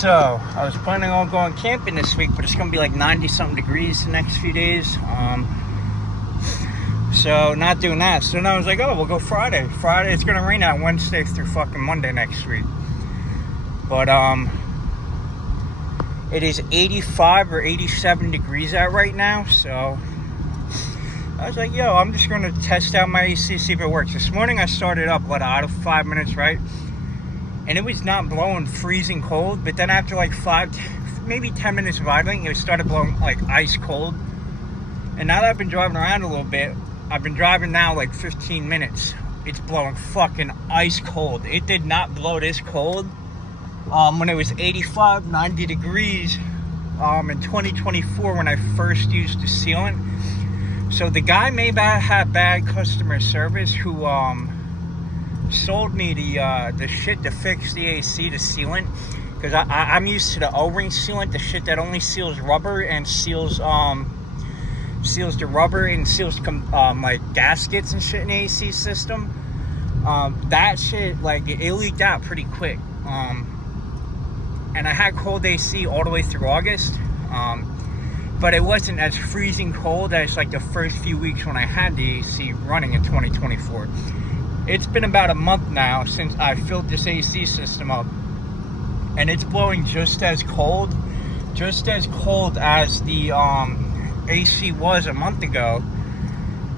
So, I was planning on going camping this week, but it's going to be like 90-something degrees the next few days. So, not doing that. So now I was like, oh, we'll go Friday. Friday, it's going to rain out Wednesday through fucking Monday next week. But, it is 85 or 87 degrees out right now, so I was like, yo, I'm just going to test out my AC, see if it works. This morning I started up, out of 5 minutes, right? And it was not blowing freezing cold, but then after like maybe 10 minutes of idling, it started blowing like ice cold. And now that I've been driving around a little bit, I've been driving now like 15 minutes. It's blowing fucking ice cold. It did not blow this cold when it was 85, 90 degrees in 2024 when I first used the sealant. So the guy may have bad customer service who sold me the shit to fix the AC, the sealant, because I'm used to the O-ring sealant, the shit that only seals rubber and seals the rubber and seals like gaskets and shit in the AC system. That shit, like, it leaked out pretty quick. And I had cold AC all the way through August, but it wasn't as freezing cold as like the first few weeks when I had the AC running in 2024. It's been about a month now since I filled this AC system up, and it's blowing just as cold as the AC was a month ago.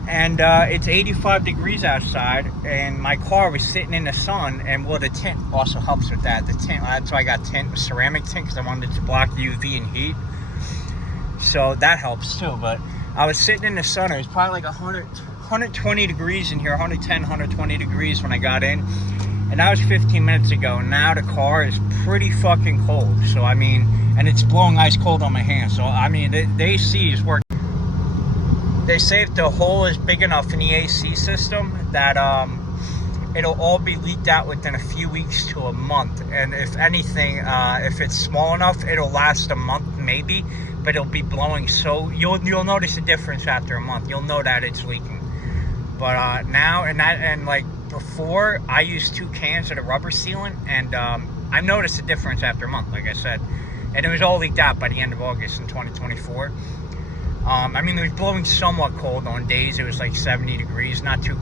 And it's 85 degrees outside, and my car was sitting in the sun, and well, the tint also helps with that. The tint, that's why I got tint, ceramic tint, because I wanted to block the UV and heat. So that helps too. But I was sitting in the sun. It was probably like 120 degrees in here, 110, 120 degrees when I got in. And that was 15 minutes ago. And now the car is pretty fucking cold. So, I mean, and it's blowing ice cold on my hands. So, I mean, the AC is working. They say if the hole is big enough in the AC system that it'll all be leaked out within a few weeks to a month. And if anything, if it's small enough, it'll last a month maybe, but it'll be blowing. So you'll notice a difference after a month. You'll know that it's leaking. But now, and like before, I used 2 cans of the rubber sealant, and I noticed a difference after a month, like I said. And it was all leaked out by the end of August in 2024. I mean, it was blowing somewhat cold on days. It was like 70 degrees, not too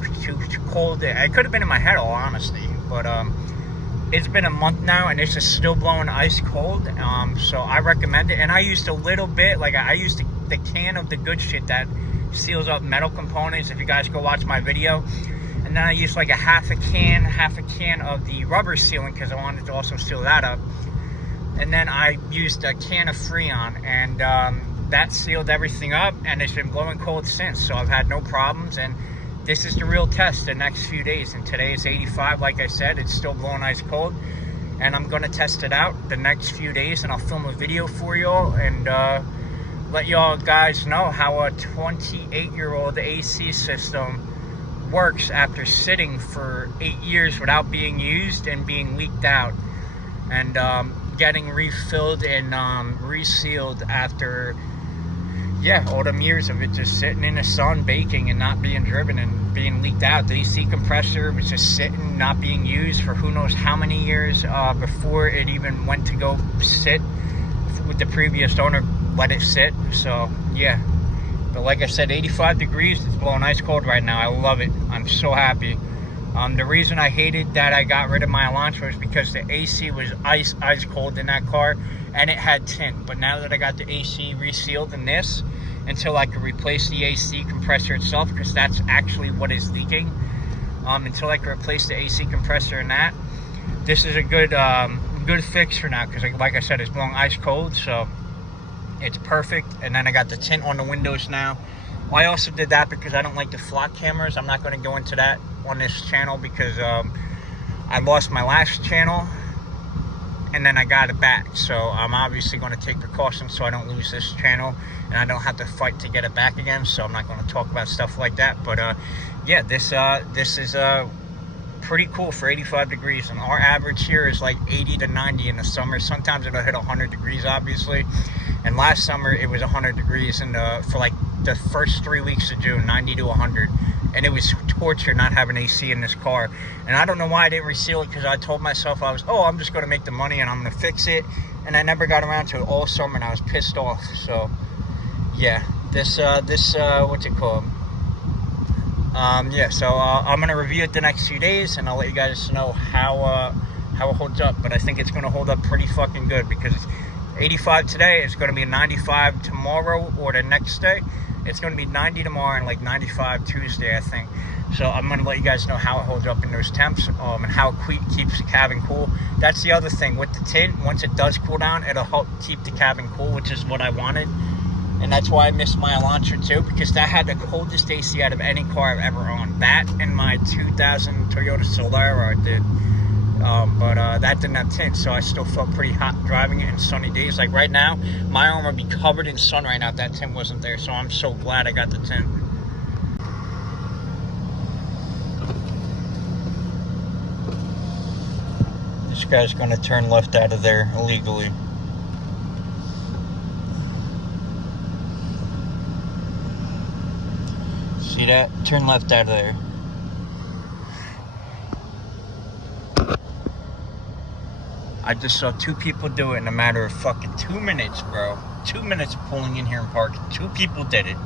cold. It could have been in my head, all honesty. But it's been a month now, and it's just still blowing ice cold. So I recommend it. And I used a little bit, like I used the can of the good shit that seals up metal components. If you guys go watch my video. And then I used like a half a can of the rubber sealant, because I wanted to also seal that up. And then I used a can of Freon, and that sealed everything up, and it's been blowing cold since. So I've had no problems, and this is the real test the next few days. And today is 85, like I said. It's still blowing ice cold, and I'm going to test it out the next few days, and I'll film a video for y'all and let y'all guys know how a 28-year-old AC system works after sitting for 8 years without being used and being leaked out, and getting refilled and resealed after all them years of it just sitting in the sun baking and not being driven and being leaked out. The AC compressor was just sitting, not being used for who knows how many years before it even went to go sit with the previous owner, let it sit. So yeah, but like I said, 85 degrees, it's blowing ice cold right now. I love it. I'm so happy. The reason I hated that I got rid of my Elantra was because the AC was ice cold in that car, and it had tint. But now that I got the AC resealed in this, until I could replace the AC compressor itself, because that's actually what is leaking, until I could replace the AC compressor in that, this is a good fix for now, because like I said, it's blowing ice cold, so it's perfect. And then I got the tint on the windows now. Well, I also did that because I don't like the flock cameras. I'm not going to go into that on this channel, because I lost my last channel and then I got it back. So I'm obviously going to take precautions so I don't lose this channel and I don't have to fight to get it back again. So I'm not going to talk about stuff like that. But yeah, this is pretty cool for 85 degrees. And our average here is like 80 to 90 in the summer. Sometimes it'll hit 100 degrees, obviously. And last summer it was 100 degrees, and for like the first 3 weeks of June, 90 to 100. And it was torture not having AC in this car. And I don't know why I didn't reseal it, because I told myself I'm just going to make the money and I'm going to fix it. and I never got around to it all summer, and I was pissed off. So yeah, this what's it called? Yeah, so I'm gonna review it the next few days, and I'll let you guys know how it holds up. But I think it's gonna hold up pretty fucking good, because it's 85 today. It's gonna be 95 tomorrow, or the next day. It's gonna be 90 tomorrow and like 95 Tuesday, I think. So I'm gonna let you guys know how it holds up in those temps, and how it keeps the cabin cool. That's the other thing with the tint. Once it does cool down, it'll help keep the cabin cool, which is what I wanted. And that's why I missed my Elantra too, because that had the coldest AC out of any car I've ever owned. That and my 2000 Toyota Solara I did. But that didn't have tint, so I still felt pretty hot driving it in sunny days. Like right now, my arm would be covered in sun right now if that tint wasn't there. So I'm so glad I got the tint. This guy's gonna turn left out of there illegally. See that? Turn left out of there. I just saw 2 people do it in a matter of fucking 2 minutes, bro. 2 minutes of pulling in here and parking. 2 people did it.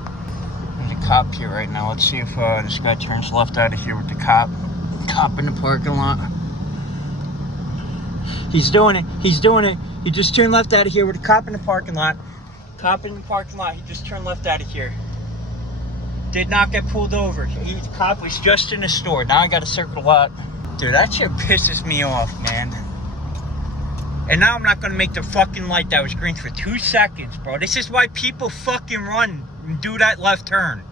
There's a cop here right now. Let's see if this guy turns left out of here with the cop. Cop in the parking lot. He's doing it. He's doing it. He just turned left out of here with the cop in the parking lot. Cop in the parking lot. He just turned left out of here. Did not get pulled over. The cop was just in the store. Now I got to circle the lot. Dude, that shit pisses me off, man. And now I'm not going to make the fucking light that was green for 2 seconds, bro. This is why people fucking run and do that left turn.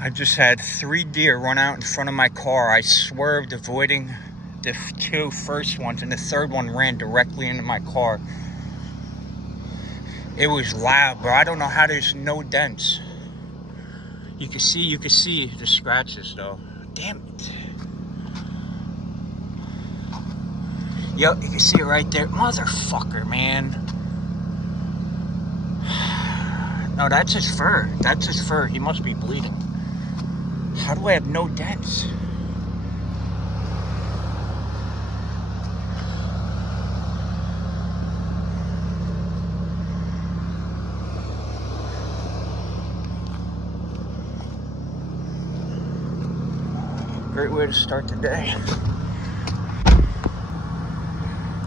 I just had 3 deer run out in front of my car. I swerved, avoiding the 2 first ones, and the 3rd one ran directly into my car. It was loud, bro. I don't know how there's no dents. You can see the scratches, though. Damn it. Yo, you can see it right there. Motherfucker, man. No, that's his fur. That's his fur. He must be bleeding. How do I have no dents? Great way to start the day.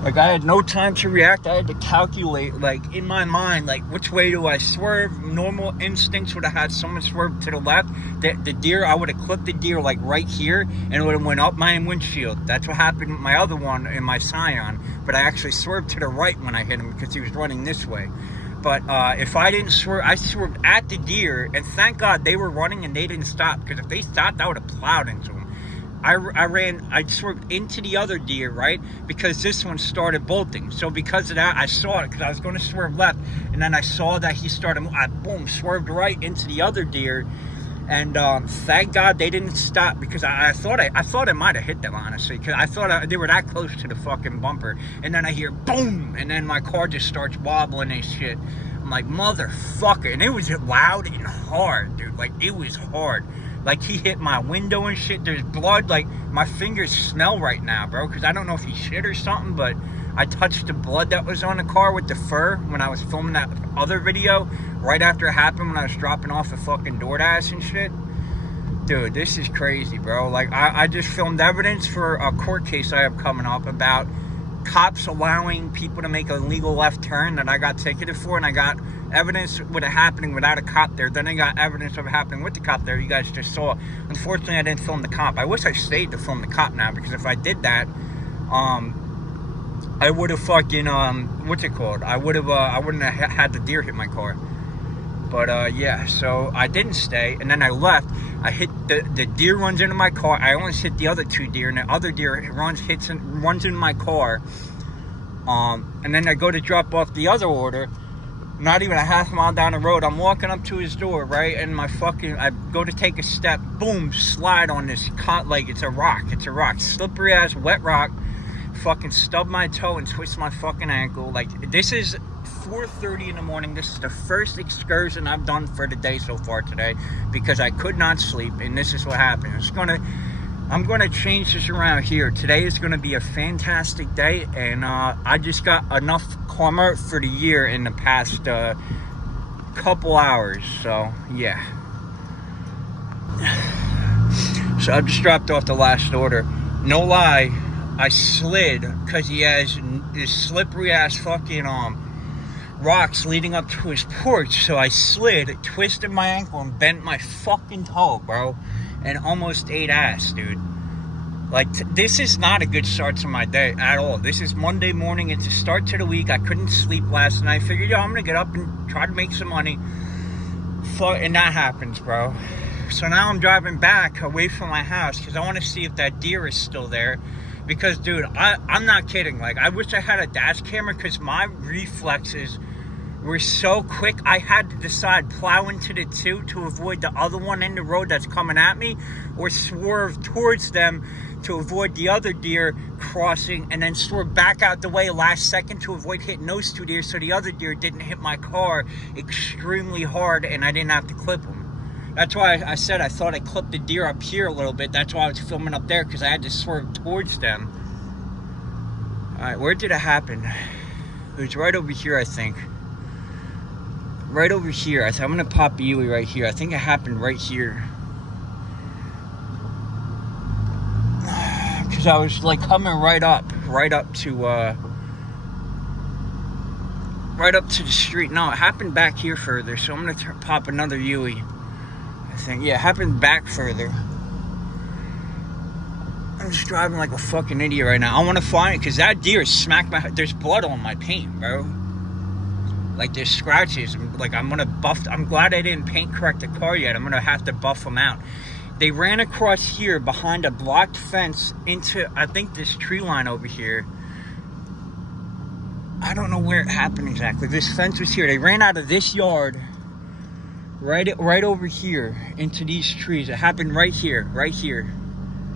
Like, I had no time to react. I had to calculate, like, in my mind, like, which way do I swerve? Normal instincts would have had someone swerve to the left. The deer, I would have clipped the deer, like, right here, and it would have went up my windshield. That's what happened with my other one in my Scion. But I actually swerved to the right when I hit him, because he was running this way. But if I didn't swerve, I swerved at the deer, and thank God they were running and they didn't stop, because if they stopped, I would have plowed into them. I swerved into the other deer, right? Because this one started bolting. So because of that, I saw it, because I was going to swerve left. And then I saw that he started, I boom, swerved right into the other deer. And thank God they didn't stop, because I thought I might have hit them, honestly. Because I thought they were that close to the fucking bumper. And then I hear boom, and then my car just starts wobbling and shit. I'm like, motherfucker. And it was loud and hard, dude. Like, it was hard. Like, he hit my window and shit. There's blood. Like, my fingers smell right now, bro. Because I don't know if he shit or something, but I touched the blood that was on the car with the fur when I was filming that other video. Right after it happened, when I was dropping off a fucking DoorDash and shit. Dude, this is crazy, bro. Like, I just filmed evidence for a court case I have coming up about cops allowing people to make a legal left turn that I got ticketed for, and I got evidence with it happening without a cop there. Then I got evidence of it happening with the cop there. You guys just saw. Unfortunately, I didn't film the cop. I wish I stayed to film the cop now, because if I did that, I would have fucking what's it called? I wouldn't have had the deer hit my car. But yeah, so I didn't stay, and then I left. I hit the deer, runs into my car. I almost hit the other 2 deer, and the other deer runs into my car. And then I go to drop off the other order. Not even a half mile down the road, I'm walking up to his door, right? And I go to take a step, boom, slide on this, like, it's a rock, slippery ass, wet rock, fucking stub my toe and twist my fucking ankle. Like, this is 4:30 in the morning. This is the first excursion I've done for the day so far today, because I could not sleep, and this is what happened. I'm going to change this around here. Today is going to be a fantastic day, and I just got enough karma for the year in the past couple hours, so yeah. So I just dropped off the last order. No lie, I slid because he has this slippery ass fucking rocks leading up to his porch. So I slid, twisted my ankle, and bent my fucking toe, bro, and almost ate ass, dude. Like, this is not a good start to my day at all. This is Monday morning. It's a start to the week. I couldn't sleep last night. I figured, yo, I'm gonna get up and try to make some money. And that happens, bro. So now I'm driving back away from my house because I want to see if that deer is still there. Because, dude, I'm not kidding. Like, I wish I had a dash camera because my reflexes were so quick. I had to decide plow into the two to avoid the other one in the road that's coming at me, or swerve towards them to avoid the other deer crossing, and then swerve back out the way last second to avoid hitting those two deer so the other deer didn't hit my car extremely hard and I didn't have to clip them. That's why I said I thought I clipped the deer up here a little bit. That's why I was filming up there, because I had to swerve towards them. Alright, where did it happen? It was right over here, I think. Right over here. I'm going to pop a Yui right here. I think it happened right here. Because I was like coming right up to the street. No, it happened back here further. So I'm going to pop another Yui. I think, yeah, it happened back further. I'm just driving like a fucking idiot right now. I want to find it because that deer smacked my head. There's blood on my paint, bro. Like, there's scratches. Like, I'm gonna buff. I'm glad I didn't paint correct the car yet. I'm gonna have to buff them out. They ran across here behind a blocked fence into, I think, this tree line over here. I don't know where it happened exactly. This fence was here. They ran out of this yard. Right over here into these trees. It happened right here.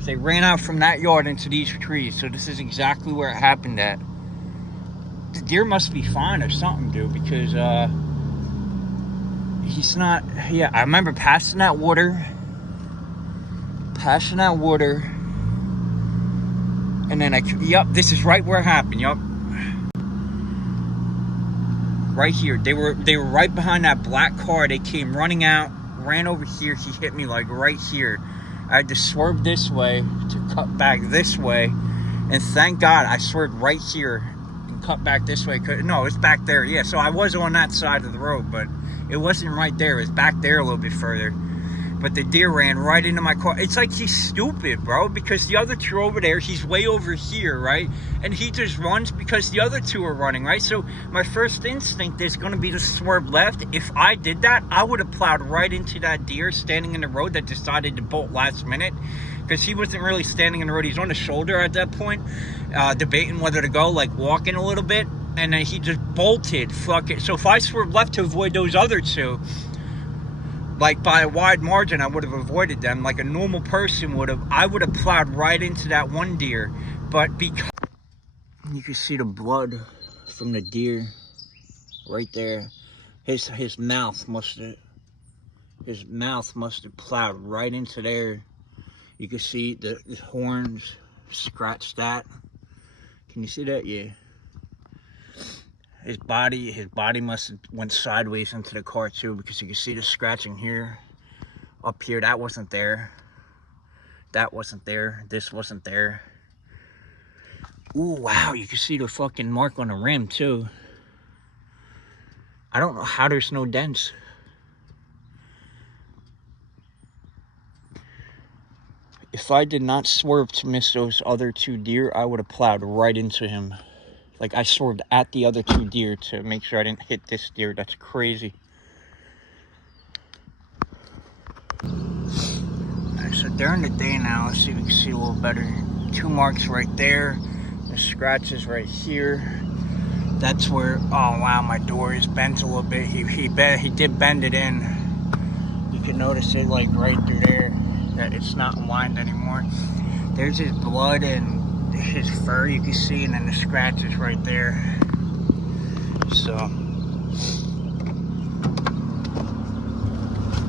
They ran out from that yard into these trees. So this is exactly where it happened at. The deer must be fine or something, dude, because he's not. Yeah, I remember passing that water, and then yep, this is right where it happened. Yep. Right here. They were right behind that black car. They came running out, ran over here. He hit me like right here. I had to swerve this way to cut back this way, and thank God I swerved right here and cut back this way. No, it's back there. Yeah, so I was on that side of the road, but it wasn't right there. It was back there a little bit further. But the deer ran right into my car. It's like he's stupid, bro, because the other two are over there. He's way over here, right? And he just runs because the other two are running, right? So my first instinct is going to be to swerve left. If I did that, I would have plowed right into that deer standing in the road that decided to bolt last minute, because he wasn't really standing in the road. He's on the shoulder at that point, debating whether to go, like walking a little bit. And then he just bolted. Fuck it. So if I swerved left to avoid those other two, like by a wide margin, I would have avoided them like a normal person would have. I would have plowed right into that one deer. But because you can see the blood from the deer right there, his mouth must have plowed right into there. You can see the horns scratched that. Can you see that? Yeah. His body must have went sideways into the car too, because you can see the scratching here, up here. That wasn't there. That wasn't there. This wasn't there. Ooh, wow, you can see the fucking mark on the rim too. I don't know how there's no dents. If I did not swerve to miss those other two deer, I would have plowed right into him. Like, I swerved at the other two deer to make sure I didn't hit this deer. That's crazy. Alright, so during the day now, let's see if we can see a little better. 2 marks right there. The scratches right here. That's where, oh wow, my door is bent a little bit. He did bend it in. You can notice it like right through there, that it's not aligned anymore. There's his blood and his fur, you can see, and then the scratches right there. So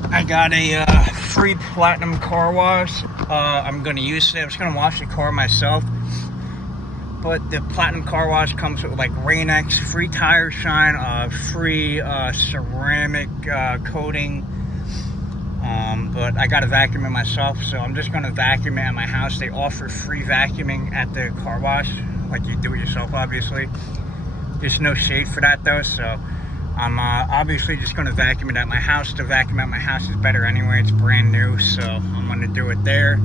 I got a free platinum car wash. I'm going to use it. I was going to wash the car myself, but the platinum car wash comes with like Rain-X, free tire shine, free ceramic coating. But I got to vacuum it myself, so I'm just going to vacuum it at my house. They offer free vacuuming at the car wash, like you do it yourself, obviously. There's no shade for that though, so I'm obviously just going to vacuum it at my house. The vacuum at my house is better anyway. It's brand new, so I'm going to do it there.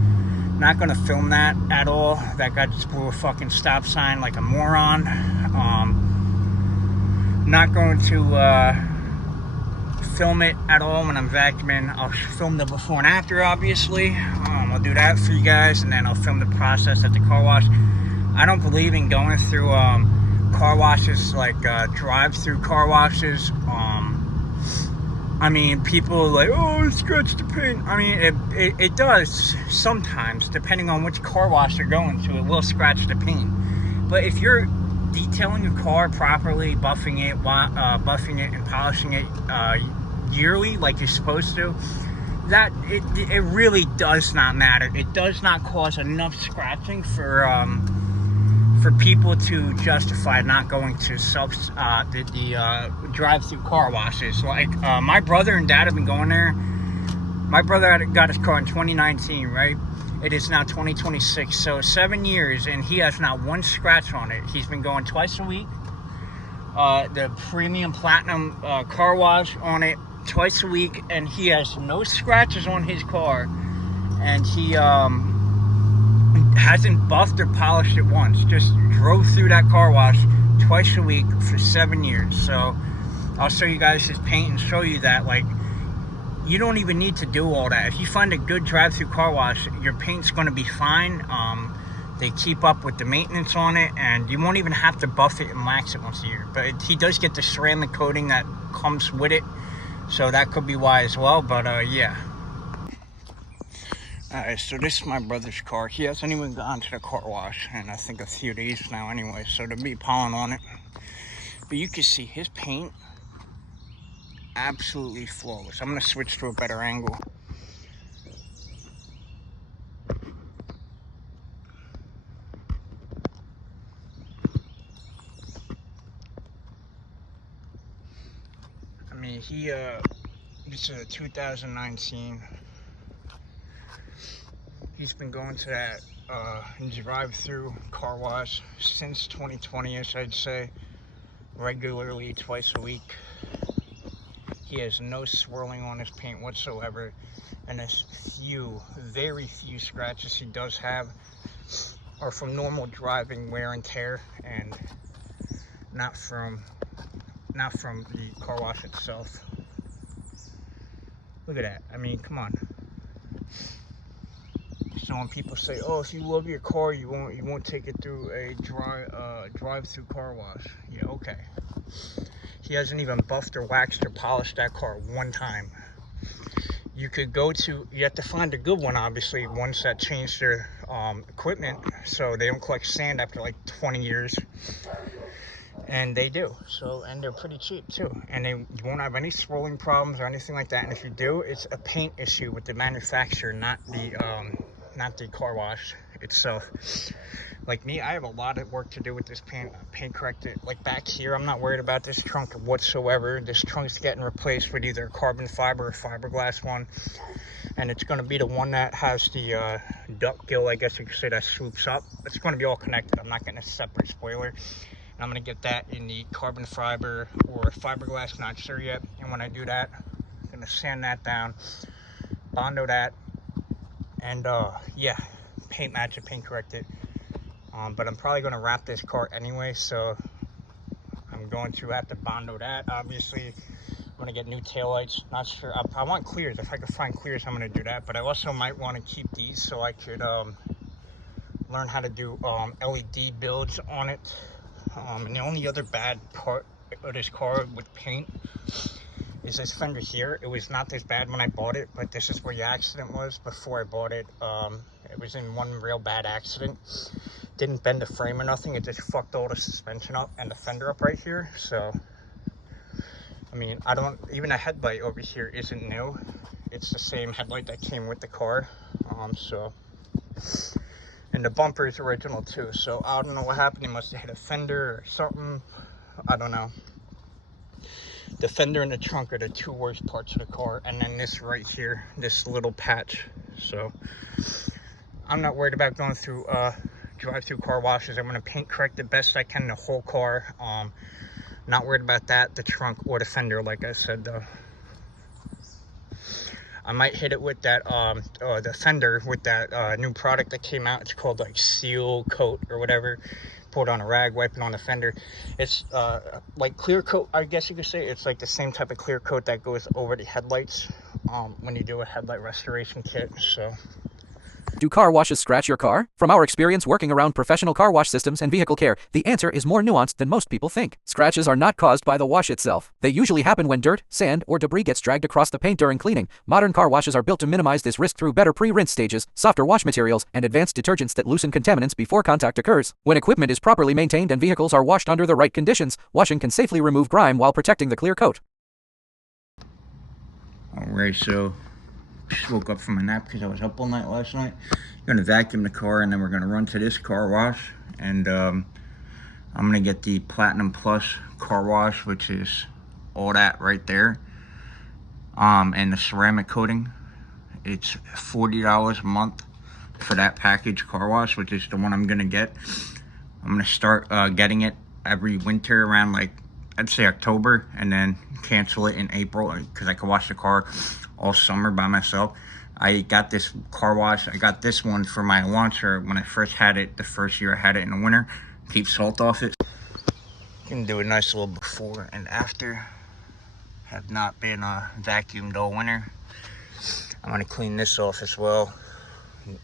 Not going to film that at all. That guy just blew a fucking stop sign like a moron. Not going to film it at all when I'm vacuuming. I'll film the before and after, obviously. I'll do that for you guys, and then I'll film the process at the car wash. I don't believe in going through car washes, like drive-through car washes. I mean, people are like, oh, it scratched the paint. I mean, it does sometimes, depending on which car wash you're going to. It will scratch the paint. But if you're detailing your car properly, buffing it and polishing it yearly, like you're supposed to, that it really does not matter. It does not cause enough scratching for people to justify not going to the drive-through car washes. Like my brother and dad have been going there. My brother got his car in 2019, right? It is now 2026, so 7 years, and he has not one scratch on it. He's been going twice a week. The premium platinum car wash on it twice a week, and he has no scratches on his car. And he hasn't buffed or polished it once. Just drove through that car wash twice a week for 7 years. So I'll show you guys his paint and show you that, like, you don't even need to do all that. If you find a good drive-through car wash, your paint's going to be fine. They keep up with the maintenance on it, and you won't even have to buff it and wax it once a year. But he does get the ceramic coating that comes with it, so that could be why as well. But yeah. Alright, so this is my brother's car. He hasn't even gone to the car wash in I think a few days now anyway, so there'll be pollen on it. But you can see his paint, absolutely flawless. I'm going to switch to a better angle. I mean, this is a 2019. He's been going to that drive-through car wash since 2020-ish, I'd say, regularly twice a week. He has no swirling on his paint whatsoever, and as very few scratches he does have are from normal driving wear and tear, and not from the car wash itself. Look at that. I mean, come on. So when people say, "Oh, if you love your car, you won't take it through a drive-through car wash," yeah, okay. He hasn't even buffed or waxed or polished that car one time. You have to find a good one, obviously, ones that change their equipment so they don't collect sand after like 20 years. And they do, and they're pretty cheap too. And you won't have any swirling problems or anything like that. And if you do, it's a paint issue with the manufacturer, not the car wash itself. Like me, I have a lot of work to do with this paint correct it. Like back here, I'm not worried about this trunk whatsoever. This trunk's getting replaced with either carbon fiber or fiberglass one, and it's going to be the one that has the duck gill, I guess you could say, that swoops up. It's going to be all connected. I'm not getting a separate spoiler, and I'm going to get that in the carbon fiber or fiberglass, not sure yet. And when I do that, I'm going to sand that down, Bondo that, and yeah, paint match it, paint correct it. But I'm probably going to wrap this car anyway, so I'm going to have to Bondo that. Obviously, I'm going to get new taillights. Not sure. I want clears. If I can find clears, I'm going to do that. But I also might want to keep these so I could learn how to do LED builds on it. And the only other bad part of this car with paint is this fender here. It was not this bad when I bought it, but this is where the accident was before I bought it. It was in one real bad accident. Didn't bend the frame or nothing. It just fucked all the suspension up and the fender up right here. So, I mean, even a headlight over here isn't new. it's the same headlight that came with the car. And the bumper is original too, so I don't know what happened. He must have hit a fender or something, I don't know. The fender and the trunk are the two worst parts of the car, and then this right here, this little patch. So I'm not worried about going through drive-through car washes. I'm going to paint correct the best I can the whole car. Not worried about that, the trunk or the fender, like I said, though. I might hit it with that the fender with that new product that came out. It's called like seal coat or whatever. Pour it on a rag, wipe it on the fender. It's like clear coat, I guess you could say. It's like the same type of clear coat that goes over the headlights when you do a headlight restoration kit. So do car washes scratch your car? From our experience working around professional car wash systems and vehicle care, the answer is more nuanced than most people think. Scratches are not caused by the wash itself. They usually happen when dirt, sand, or debris gets dragged across the paint during cleaning. Modern car washes are built to minimize this risk through better pre-rinse stages, softer wash materials, and advanced detergents that loosen contaminants before contact occurs. When equipment is properly maintained and vehicles are washed under the right conditions, washing can safely remove grime while protecting the clear coat. Alright, so just woke up from a nap because I was up all night last night. Going to vacuum the car, and then we're going to run to this car wash, and I'm going to get the Platinum Plus car wash, which is all that right there, and the ceramic coating. It's $40 a month for that package car wash, which is the one I'm going to get. I'm going to start getting it every winter around, like, I'd say October, and then cancel it in April because I can wash the car all summer by myself. I got this car wash. I got this one for my launcher when I first had it, the first year I had it in the winter. Keep salt off it. Can do a nice little before and after. Have not been vacuumed all winter. I'm going to clean this off as well.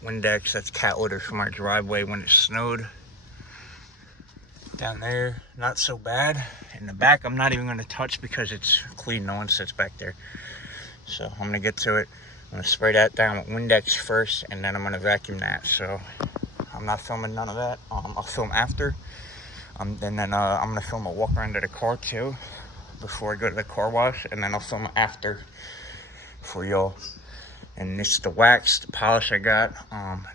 Windex, that's cat litter from our driveway when it snowed. Down there, not so bad. In the back, I'm not even going to touch because it's clean. No one sits back there. So I'm going to get to it. I'm going to spray that down with Windex first, and then I'm going to vacuum that. So I'm not filming none of that. I'll film after. And then I'm going to film a walk around to the car too before I go to the car wash, and then I'll film after for y'all. And this is the wax, the polish I got.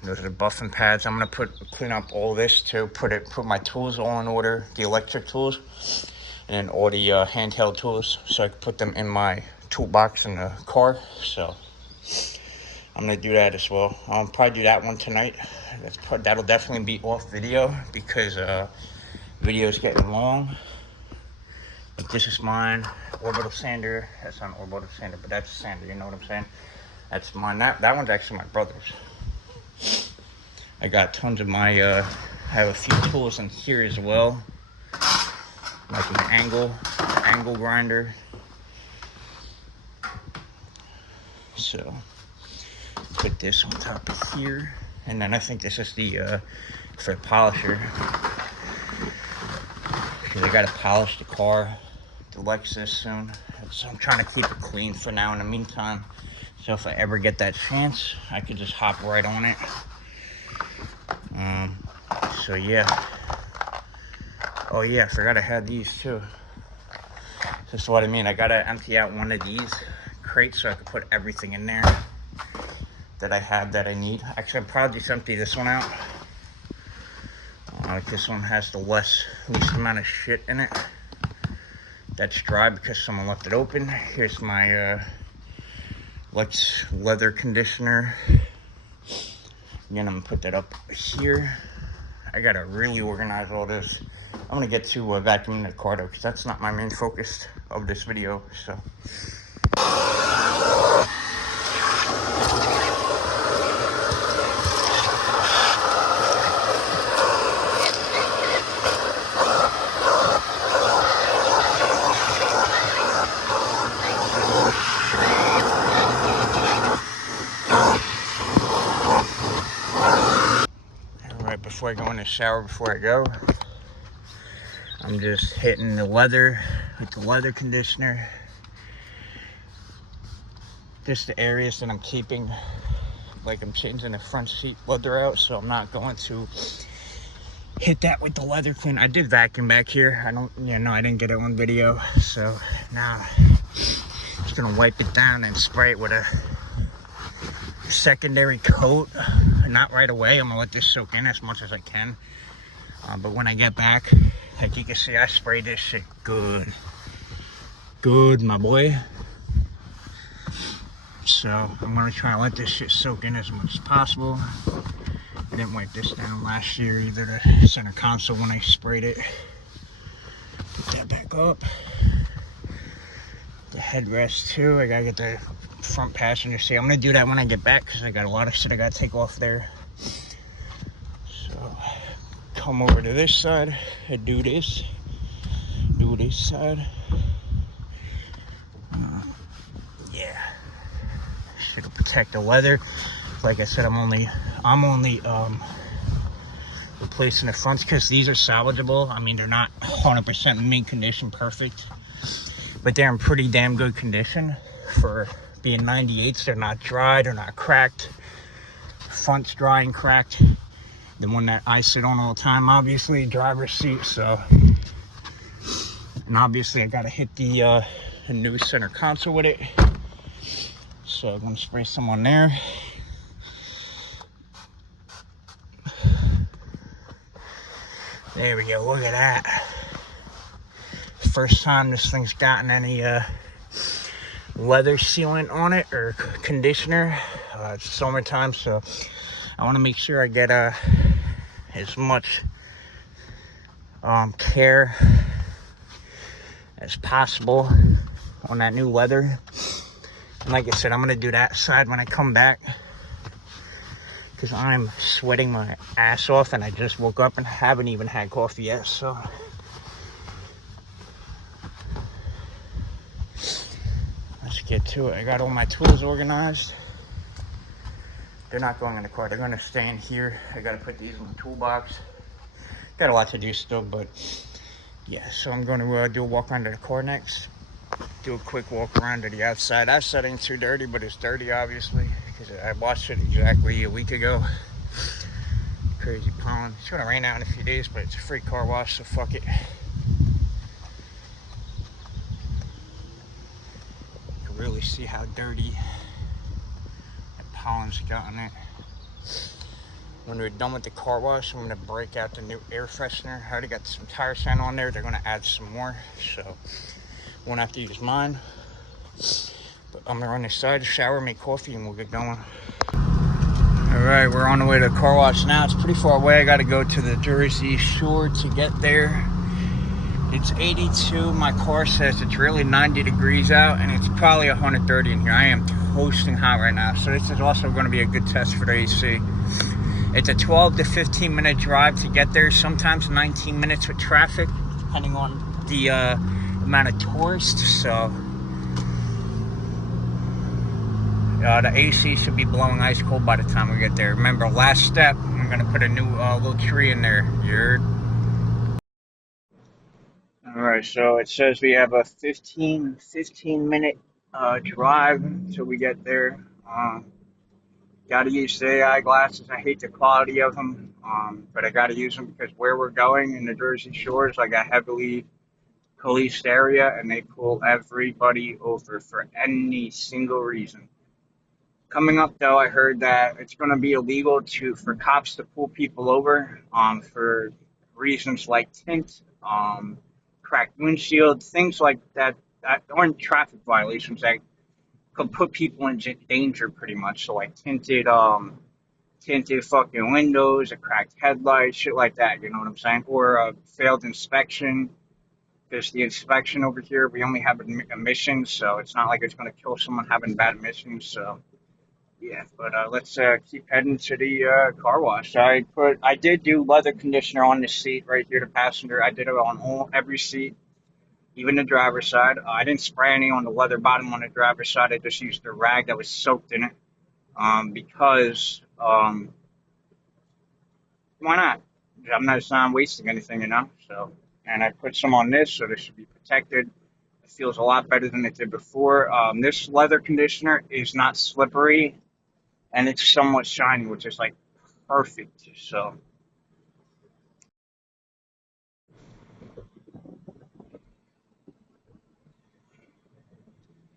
Those are the buffing pads. I'm going to clean up all this too. Put my tools all in order, the electric tools, and all the handheld tools, so I can put them in my toolbox in the car. So I'm gonna do that as well. I'll probably do that one tonight. That'll definitely be off video because video's getting long. But this is mine, orbital sander. That's not an orbital sander, but that's a sander, you know what I'm saying? That's mine. That one's actually my brother's. I got tons of my, I have a few tools in here as well. Like an angle grinder. So put this on top of here, and then I think this is the for the polisher, because I gotta polish the car, the Lexus soon. So I'm trying to keep it clean for now in the meantime, so if I ever get that chance I could just hop right on it. So yeah. Oh yeah, I forgot I had these too. That's what I mean. I gotta empty out one of these crates so I can put everything in there that I have that I need. Actually, I'll probably just empty this one out. This one has the least amount of shit in it. That's dry because someone left it open. Here's my Lexus leather conditioner. Again, I'm gonna put that up here. I gotta really organize all this. I'm gonna get to vacuuming the car though, because that's not my main focus of this video. So. Before I go in the shower, before I go, I'm just hitting the leather with the leather conditioner. Just the areas that I'm keeping, like I'm changing the front seat leather out, so I'm not going to hit that with the leather clean. I did vacuum back here. I didn't get it on video, so now I'm just gonna wipe it down and spray it with a secondary coat. Not right away. I'm gonna let this soak in as much as I can. But when I get back, like you can see, I sprayed this shit good. Good, my boy. So I'm gonna try and let this shit soak in as much as possible. I didn't wipe this down last year either, the center console, when I sprayed it. Put that back up. The headrest too, I gotta get the front passenger seat. I'm gonna do that when I get back because I got a lot of shit I gotta take off there. So come over to this side and do this side. Yeah, should protect the leather. Like I said, I'm only replacing the fronts because these are salvageable. I mean, they're not 100% mint condition, perfect, but they're in pretty damn good condition for being 98s. They're not dry, they're not cracked. Front's dry and cracked. The one that I sit on all the time, obviously, driver's seat. So, and obviously I gotta hit the new center console with it. So I'm gonna spray some on there. There we go, look at that. First time this thing's gotten any leather sealant on it or conditioner. It's summertime, so I want to make sure I get as much care as possible on that new leather. And like I said, I'm gonna do that side when I come back because I'm sweating my ass off and I just woke up and haven't even had coffee yet. So let's get to it. I got all my tools organized. They're not going in the car, they're gonna stay in here. I gotta put these in the toolbox. Got a lot to do still, but yeah, so I'm gonna do a walk around to the car next. Do a quick walk around to the outside. Outside ain't too dirty, but it's dirty obviously because I washed it exactly a week ago. Crazy pollen. It's gonna rain out in a few days, but it's a free car wash, so fuck it. You can really see how dirty the pollen's gotten it. When we're done with the car wash, I'm gonna break out the new air freshener. I already got some tire sand on there. They're gonna add some more, so won't have to use mine. But I'm gonna run inside, shower, make coffee, and we'll get going. All right, we're on the way to the car wash now. It's pretty far away. I gotta go to the Jersey Shore to get there. It's 82. My car says it's really 90 degrees out, and it's probably 130 in here. I am toasting hot right now, so this is also gonna be a good test for the AC. It's a 12 to 15 minute drive to get there, sometimes 19 minutes with traffic, depending on the amount of tourists. So the AC should be blowing ice cold by the time we get there. Remember, last step, I'm gonna put a new little tree in there. All right, so it says we have a 15 minute drive until we get there. Got to use the AI glasses. I hate the quality of them, but I got to use them because where we're going in the Jersey Shore is like a heavily policed area, and they pull everybody over for any single reason. Coming up, though, I heard that it's going to be illegal for cops to pull people over for reasons like tint, cracked windshield, things like that aren't traffic violations that could put people in danger pretty much. So like tinted fucking windows, a cracked headlight, shit like that. You know what I'm saying? Or a failed inspection. Because the inspection over here, we only have emissions, so it's not like it's going to kill someone having bad emissions. So yeah, but let's keep heading to the car wash. I did do leather conditioner on the seat right here, the passenger. I did it on every seat, even the driver's side. I didn't spray any on the leather bottom on the driver's side. I just used a rag that was soaked in it because why not? It's not wasting anything, you know. So, and I put some on this, so this should be protected. It feels a lot better than it did before. This leather conditioner is not slippery, and it's somewhat shiny, which is like perfect. So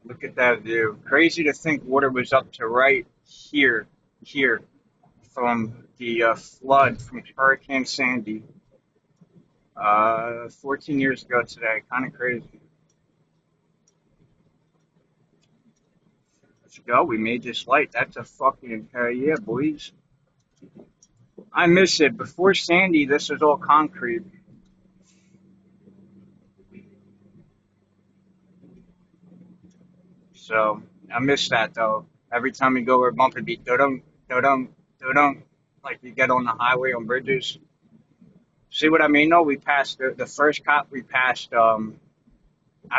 look at that view. Crazy to think water was up to right here, here, from the flood from Hurricane Sandy 14 years ago today. Kind of crazy. Let's go. We made this light. That's a fucking hell yeah, boys. I miss it. Before Sandy, this was all concrete. So I miss that though. Every time we go over a bump, it'd be dum dum dum, like you get on the highway on bridges. See what I mean? No, we passed the first cop. We passed. I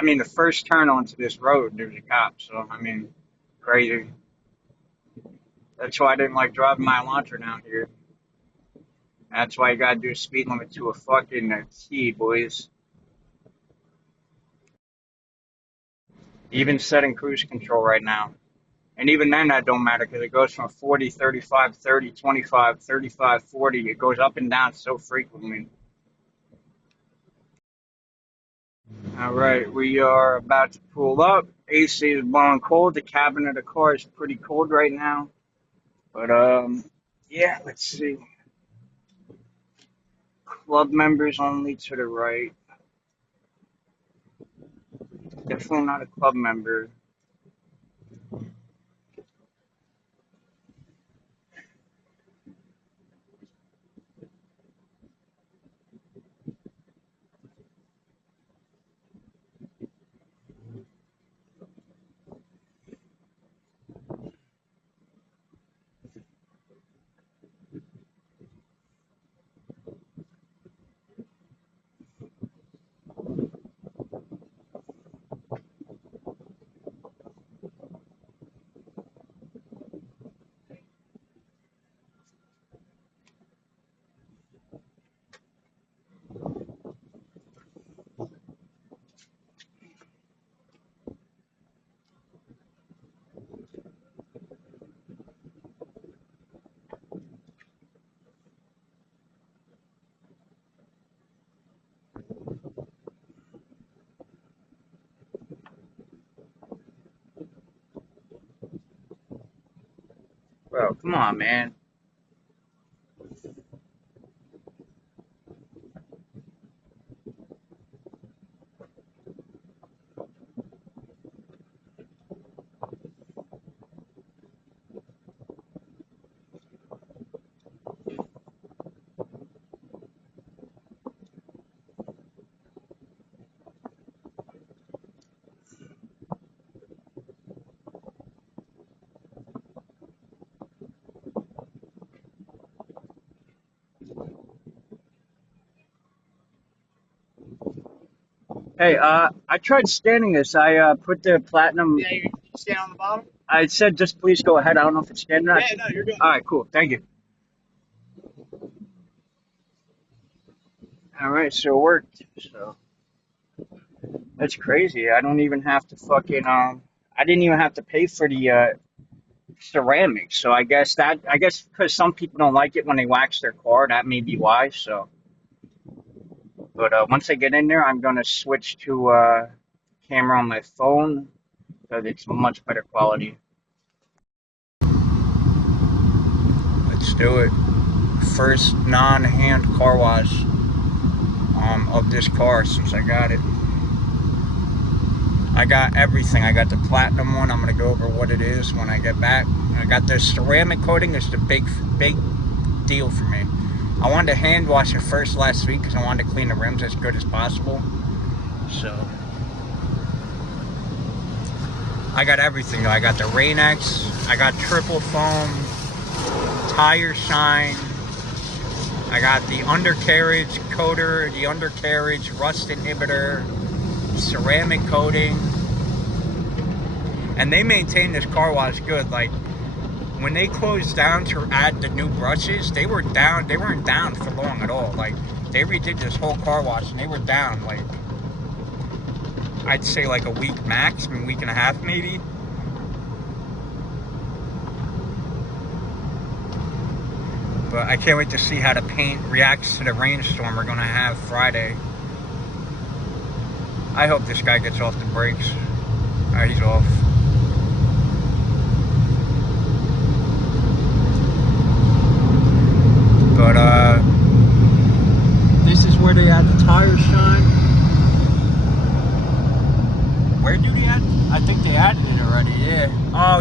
mean, the first turn onto this road, there's a cop. So I mean, crazy. That's why I didn't like driving my Elantra down here. That's why you gotta do a speed limit to a fucking T, boys. Even setting cruise control right now. And even then, that don't matter because it goes from 40, 35, 30, 25, 35, 40. It goes up and down so frequently. All right, we are about to pull up. AC is blowing cold. The cabin of the car is pretty cold right now. But, yeah, let's see. Club members only to the right. Definitely not a club member. Bro, come on, man. Hey, I tried standing this. I put the platinum. Yeah, you stand on the bottom? I said just please go ahead. I don't know if it's standing or not. Yeah, no, you're good. All right, cool. Thank you. All right, so it worked. So that's crazy. I don't even have to fucking I didn't even have to pay for the ceramics. So I guess because some people don't like it when they wax their car, that may be why. So, but once I get in there, I'm gonna switch to camera on my phone because it's much better quality. Let's do it. First non-hand car wash of this car since I got it. I got everything. I got the platinum one. I'm gonna go over what it is when I get back. I got the ceramic coating. It's the big deal for me. I wanted to hand wash it first last week because I wanted to clean the rims as good as possible. So I got everything though. I got the Rain-X. I got triple foam, tire shine. I got the undercarriage coater, the undercarriage rust inhibitor, ceramic coating, and they maintain this car wash good. Like when they closed down to add the new brushes, they weren't down for long at all. Like they redid this whole car wash and they were down like I'd say like a week max, a week and a half maybe. But I can't wait to see how the paint reacts to the rainstorm we're gonna have Friday. I hope this guy gets off the brakes. Alright, he's off.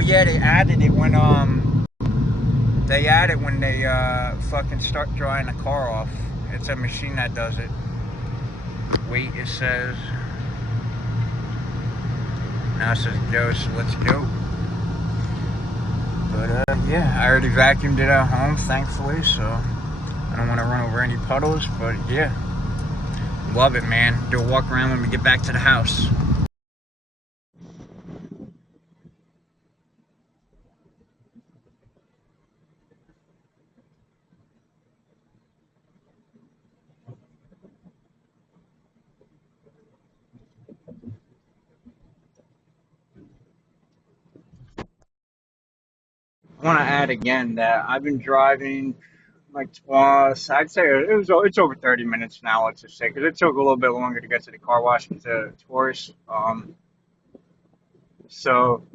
yeah, they added it when they fucking start drying the car off. It's a machine that does it. Wait, it says. Now it says go, so let's go. But yeah, I already vacuumed it at home, thankfully, so I don't want to run over any puddles. But yeah, love it, man. Do a walk around when we get back to the house. I want to add again that I've been driving like twice. I'd say it's over 30 minutes now. Let's just say because it took a little bit longer to get to the car wash to Taurus. So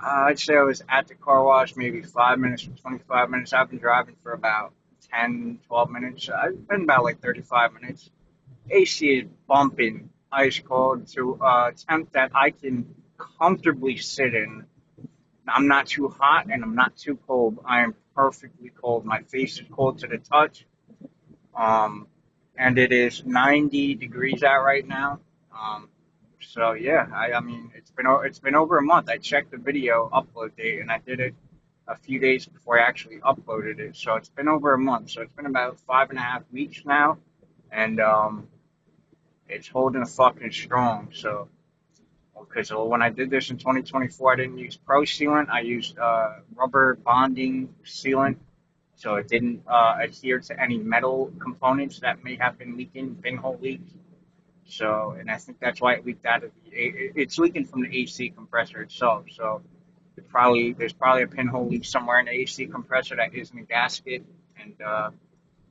I'd say I was at the car wash maybe 5 minutes or 25 minutes. I've been driving for about 10, 12 minutes. I've been about like 35 minutes. AC is bumping ice cold to temp that I can comfortably sit in. I'm not too hot and I'm not too cold. I am perfectly cold. My face is cold to the touch. Um, and it is 90 degrees out right now. Um, so yeah, I mean it's been over a month. I checked the video upload date and I did it a few days before I actually uploaded it. So it's been over a month. So it's been about 5.5 weeks now, and it's holding fucking strong. So because when I did this in 2024, I didn't use pro sealant. I used rubber bonding sealant, so it didn't adhere to any metal components that may have been leaking, pinhole leaks. So, and I think that's why it leaked out of it's leaking from the AC compressor itself. So, there's probably a pinhole leak somewhere in the AC compressor that isn't a gasket. And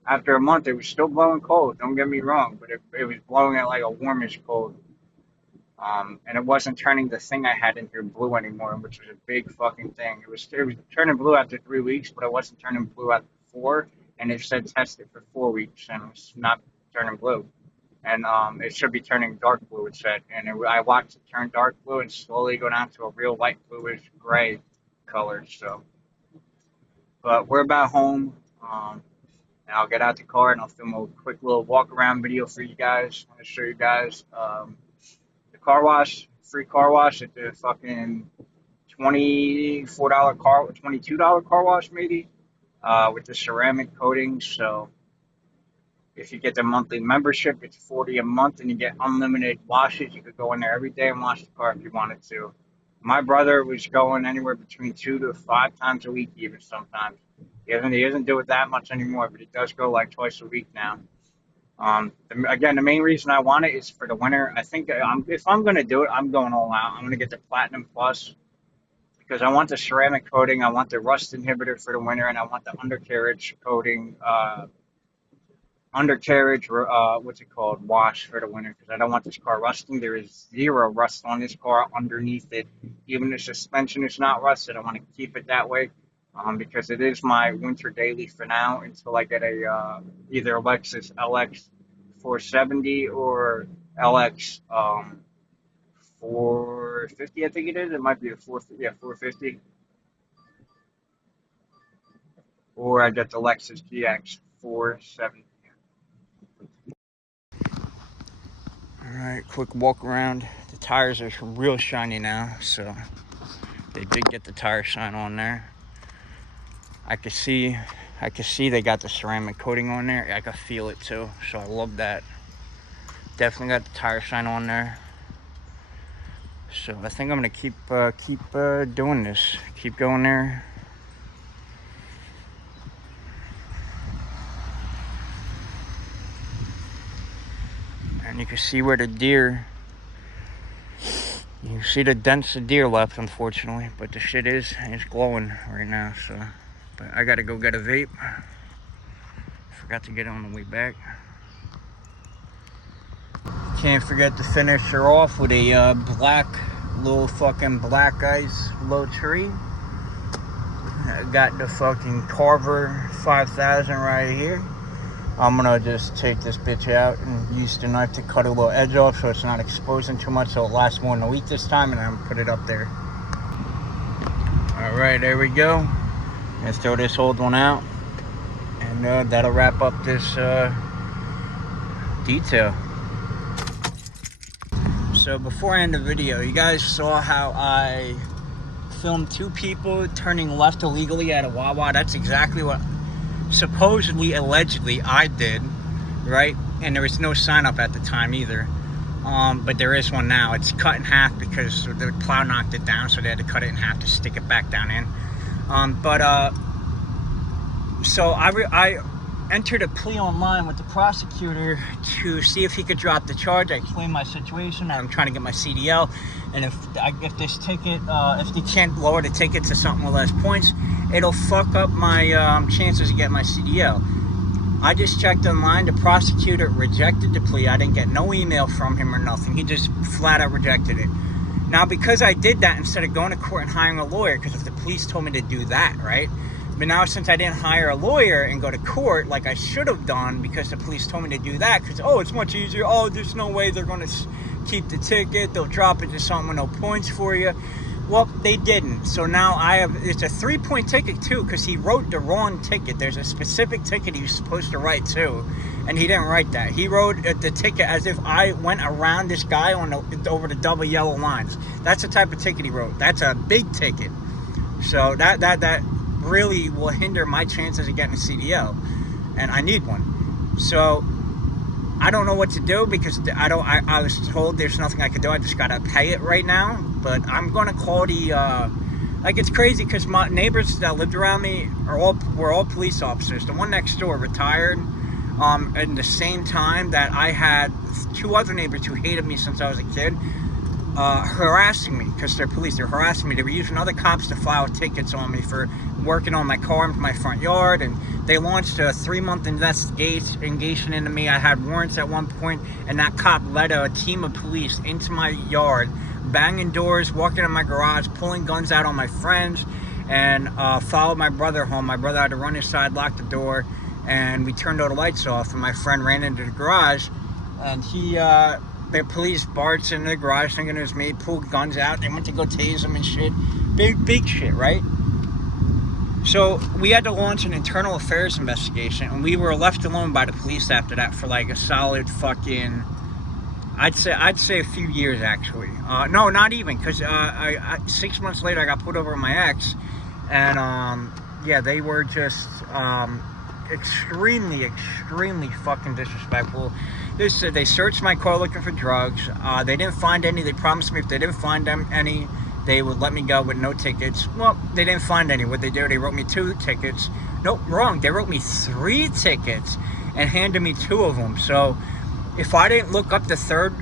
after a month, it was still blowing cold. Don't get me wrong, but it was blowing at like a warmish cold. And it wasn't turning the thing I had in here blue anymore, which was a big fucking thing. It was turning blue after 3 weeks, but it wasn't turning blue after 4. And it said test it for 4 weeks, and it was not turning blue. And it should be turning dark blue, it said. And I watched it turn dark blue and slowly go down to a real light bluish gray color. So, but we're about home. And I'll get out the car and I'll film a quick little walk around video for you guys. I want to show you guys. The car wash, free car wash at the fucking $22 car wash maybe, with the ceramic coating. So if you get the monthly membership, it's $40 a month, and you get unlimited washes. You could go in there every day and wash the car if you wanted to. My brother was going anywhere between 2 to 5 times a week, even sometimes. He doesn't do it that much anymore, but he does go like twice a week now. Again, the main reason I want it is for the winter. I think if I'm going to do it, I'm going all out. I'm going to get the Platinum Plus because I want the ceramic coating, I want the rust inhibitor for the winter, and I want the undercarriage coating, what's it called, wash for the winter because I don't want this car rusting. There is zero rust on this car underneath it. Even the suspension is not rusted. I want to keep it that way. Because it is my winter daily for now until I get either a Lexus LX 470 or LX 450, I think it is. It might be a 450. Or I get the Lexus GX 470. Alright, quick walk around. The tires are real shiny now, so they did get the tire shine on there. I could see they got the ceramic coating on there. I could feel it too, so I love that. Definitely got the tire shine on there. So I think I'm gonna keep doing this. Keep going there. And you can see where the deer. You see the dents of deer left, unfortunately, but the shit is glowing right now. So. But I gotta go get a vape. Forgot to get it on the way back. Can't forget to finish her off with a little fucking black ice low tree. I got the fucking Carver 5000 right here. I'm gonna just take this bitch out and use the knife to cut a little edge off so it's not exposing too much, so it lasts more than a week this time, and I'm gonna put it up there. Alright, there we go. Let's throw this old one out. And that'll wrap up this detail. So before I end the video, you guys saw how I filmed 2 people turning left illegally at a Wawa. That's exactly what supposedly, allegedly, I did, right? And there was no sign up at the time either. But there is one now. It's cut in half because the plow knocked it down, so they had to cut it in half to stick it back down in. So I entered a plea online with the prosecutor to see if he could drop the charge. I explained my situation. I'm trying to get my CDL, and if this ticket, if they can't lower the ticket to something with less points, it'll fuck up my chances of getting my CDL. I just checked online. The prosecutor rejected the plea. I didn't get no email from him or nothing. He just flat out rejected it. Now, because I did that instead of going to court and hiring a lawyer, because if the police told me to do that, right? But now, since I didn't hire a lawyer and go to court like I should have done because the police told me to do that, because, oh, it's much easier. Oh, there's no way they're going to keep the ticket. They'll drop it to something with no points for you. Well, they didn't. So now it's a 3-point ticket too, because he wrote the wrong ticket. There's a specific ticket he was supposed to write too, and he didn't write that. He wrote the ticket as if I went around this guy over the double yellow lines. That's the type of ticket he wrote. That's a big ticket. So that really will hinder my chances of getting a CDL, and I need one. So I don't know what to do because I was told there's nothing I can do. I just gotta pay it right now. But I'm gonna call the like, it's crazy because my neighbors that lived around me were all police officers. The one next door retired at the same time that I had 2 other neighbors who hated me since I was a kid, harassing me because they're police. They're harassing me. They were using other cops to file tickets on me for working on my car in my front yard, and they launched a 3-month investigation into me. I had warrants at one point, and that cop led a team of police into my yard, banging doors, walking in my garage, pulling guns out on my friends, and followed my brother home. My brother had to run inside, lock the door, and we turned all the lights off, and my friend ran into the garage, and the police barged into the garage thinking it was me, pulled guns out. They went to go tase him and shit. Big shit, right? So we had to launch an internal affairs investigation, and we were left alone by the police after that for like a solid fucking, I'd say a few years actually. No, not even, because 6 months later I got pulled over with my ex, and yeah, they were just extremely fucking disrespectful. They searched my car looking for drugs. They didn't find any. They promised me if they didn't find any, they would let me go with no tickets. Well, they didn't find any. What they did, they wrote me 2 tickets. Nope, wrong. They wrote me 3 tickets and handed me 2 of them. So if I didn't look up the third,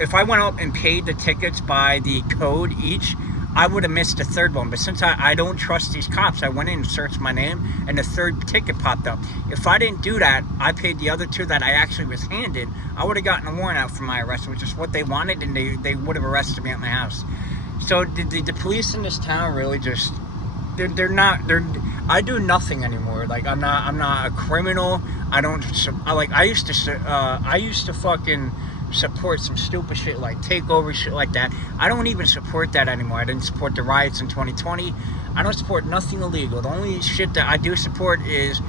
if I went up and paid the tickets by the code each, I would have missed the 3rd one. But since I don't trust these cops, I went in and searched my name, and the 3rd ticket popped up. If I didn't do that, I paid the other 2 that I actually was handed, I would have gotten a warrant out for my arrest, which is what they wanted, and they would have arrested me at my house. So the police in this town really just, I do nothing anymore. Like, I'm not a criminal. I used to fucking support some stupid shit like takeover shit like that. I don't even support that anymore. I didn't support the riots in 2020. I don't support nothing illegal. The only shit that I do support is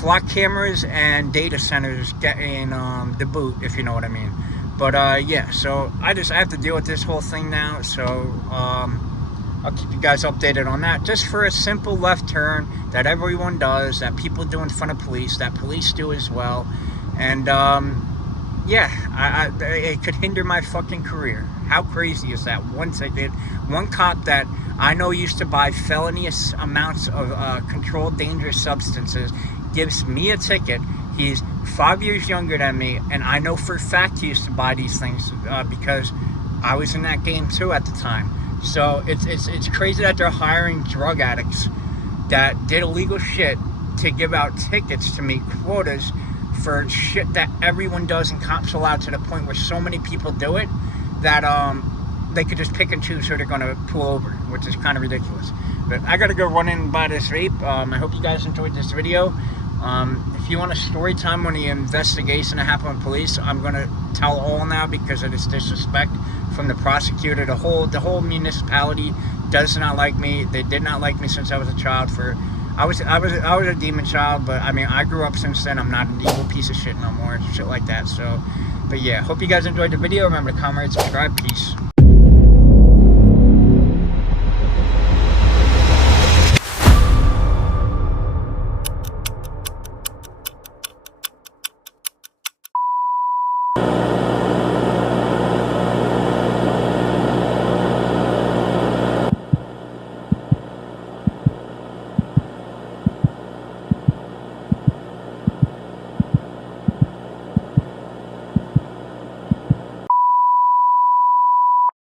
flock cameras and data centers getting the boot, if you know what I mean. But yeah, so I have to deal with this whole thing now. So I'll keep you guys updated on that. Just for a simple left turn that everyone does, that people do in front of police, that police do as well. And yeah, it could hinder my fucking career. How crazy is that? One ticket, one cop that I know used to buy felonious amounts of controlled dangerous substances gives me a ticket. He's 5 years younger than me, and I know for a fact he used to buy these things because I was in that game too at the time. So it's crazy that they're hiring drug addicts that did illegal shit to give out tickets to meet quotas for shit that everyone does, and cops allow, to the point where so many people do it that they could just pick and choose who they're going to pull over, which is kind of ridiculous. But I gotta go run in and buy this vape. I hope you guys enjoyed this video. If you want a story time on the investigation that happened with police, I'm gonna tell all now because of this disrespect from the prosecutor. The whole municipality does not like me. They did not like me since I was a child. I was a demon child, but I mean, I grew up since then. I'm not an evil piece of shit no more, shit like that. So, but yeah, hope you guys enjoyed the video. Remember to comment, rate, subscribe. Peace.